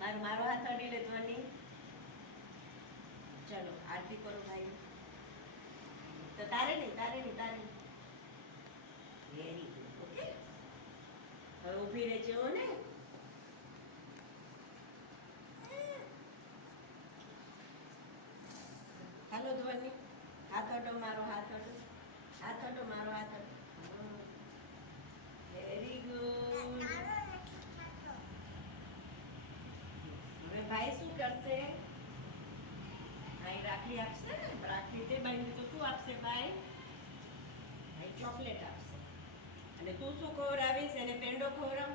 મારો હાથ અડી લે ધ્વની. ચલો આરતી કરો ભાઈ. તો તારે નહીં. Very good. ઓકે, હવે ઊભી રહેજો ને. હાલો ધ્વની, હાથ અડો મારો, હાથ અડો મારો, હાથ અડો. Very good. હવે ભાઈ શું કરશે? ભાઈ રાખડી આપશે ને. રાખડી તે બાંધી તો શું આપશે ભાઈ? ભાઈ ચોકલેટ આપશે. અને તું શું ખવડાવીશ એને? પેંડો ખવડાવ.